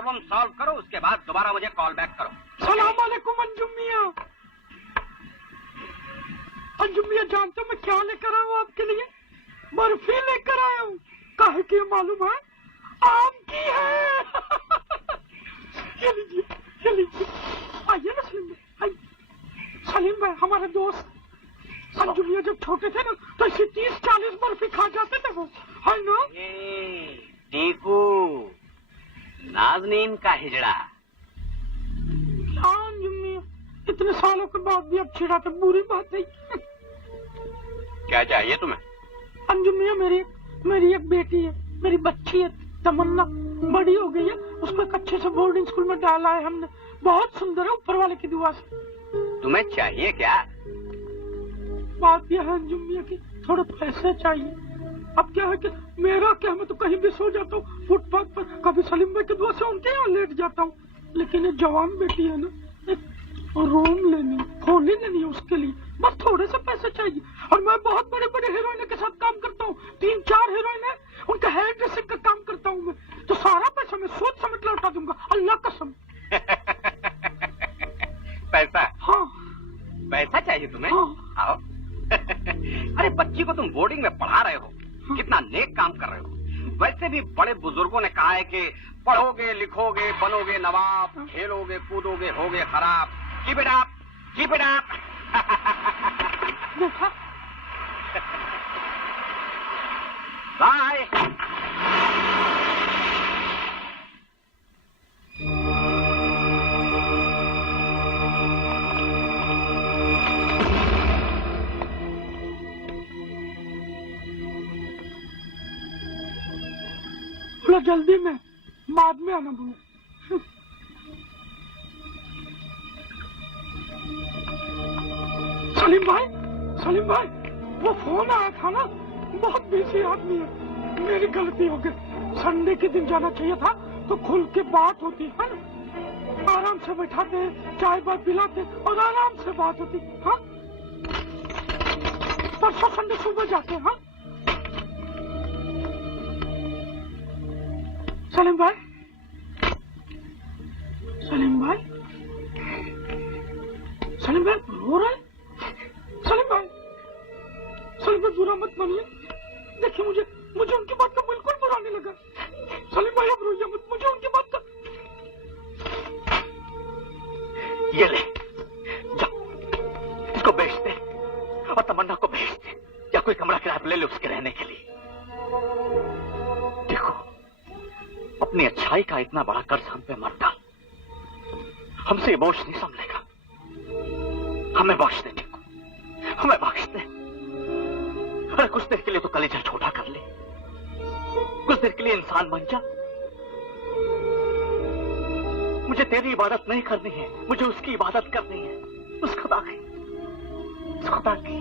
Problem solve करो, उसके बाद दोबारा मुझे कॉल बैक करो। सलाम वालेकुम अंजुम मियां। अंजुम मियां, जानते हो मैं क्या लेकर आया हूँ आपके लिए? बर्फी लेकर आया हूँ। काहे की मालूम है? आम की है। ये लीजिए, ये लीजिए। आइए ना सलीम भाई, आइए। सलीम भाई हमारे दोस्त अंजुम मियां जब छोटे थे ना तो ऐसे 30-40 बर्फी खा जाते थे वो, है ना? टीकू, नाज़नीन का हिजड़ा। अंजुम मियां इतने सालों के बाद भी अब छिड़ा तो बुरी बात है। क्या चाहिए तुम्हें? अंजुम मियां मेरी एक बेटी है, मेरी बच्ची है तमन्ना, बड़ी हो गई है। उसको एक अच्छे से बोर्डिंग स्कूल में डाला है हमने। बहुत सुंदर है ऊपर वाले की दुआ से। तुम्हें चाहिए क्या? बात यह है अंजुम मियां की थोड़े पैसे चाहिए। अब क्या है कि मेरा क्या, मैं तो कहीं भी सो जाता हूँ फुटपाथ पर, कभी सलीम भाई की दुआ से उनके यहाँ लेट जाता हूँ। लेकिन एक जवान बेटी है ना, एक रूम लेनी, होली लेनी है, उसके लिए बस थोड़े से पैसे चाहिए। और मैं बहुत बड़े बड़े हीरोइन के साथ काम करता हूँ, 3-4 हीरोइन है, उनका हेयर ड्रेसिंग का काम करता हूँ मैं। तो सारा पैसा मैं सोच समझ लौटा दूंगा, अल्लाह कसम। पैसा? हाँ। पैसा चाहिए तुम्हें? हाँ। आओ। अरे बच्ची को तुम बोर्डिंग में पढ़ा रहे हो, कितना नेक काम कर रहे हो। वैसे भी बड़े बुजुर्गों ने कहा है कि पढ़ोगे लिखोगे बनोगे नवाब, खेलोगे कूदोगे होगे खराब। Keep it up, keep it up. Bye. जल्दी में, बाद में आना बोलो। सलीम भाई वो फोन आया था ना, बहुत बिजी आदमी है, मेरी गलती हो गई। संडे के दिन जाना चाहिए था, तो खुल के बात होती है ना, आराम से बैठाते, चाय बात पिलाते और आराम से बात होती। हाँ, परसों संडे सुबह जाते हैं। हाँ सलीम भाई रो रहे? सलीम भाई बुरा मत मानिए। देखिए मुझे उनकी बात का बिल्कुल बुरा नहीं लगा। सलीम भाई अब रोइए मत, मुझे उनकी बात का। ये ले, जा इसको बेच दे और तमन्ना को भेज दे, या कोई कमरा किराए पर ले ले उसके रहने के लिए। देखो, अपनी अच्छाई का इतना बड़ा कर्ज हम पे मत डाल, हमसे ये बोझ नहीं संभलेगा। हमें बख्श दे टीकू, हमें बख्श दे। अरे कुछ देर के लिए तो कलेजा छोटा कर ले, कुछ देर के लिए इंसान बन जा। मुझे तेरी इबादत नहीं करनी है, मुझे उसकी इबादत करनी है, उस खुदा की, उस खुदा की।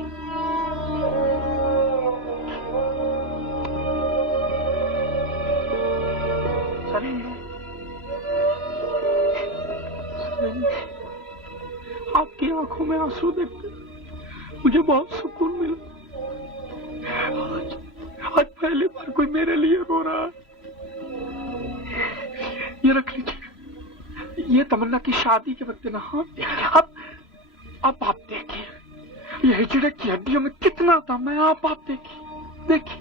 आपकी आंखों में आंसू देखकर मुझे बहुत सुकून मिला। आज पहली बार कोई मेरे लिए रो रहा है। ये रख लीजिए, ये तमन्ना की शादी के वक्त ना। हाँ, अब आप देखिए, ये हिजड़े की हड्डियों में कितना था मैं, आप देखिए।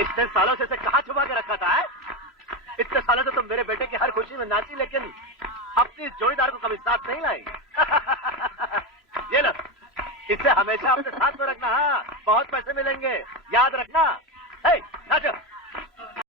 इतने सालों से कहाँ छुपा के रखा था? इतने सालों से तुम मेरे बेटे की हर खुशी में नाची, लेकिन अपनी जोड़ीदार को कभी साथ नहीं लाई। ये लो, इसे हमेशा अपने साथ में रखना। हाँ, बहुत पैसे मिलेंगे, याद रखना। नाचो।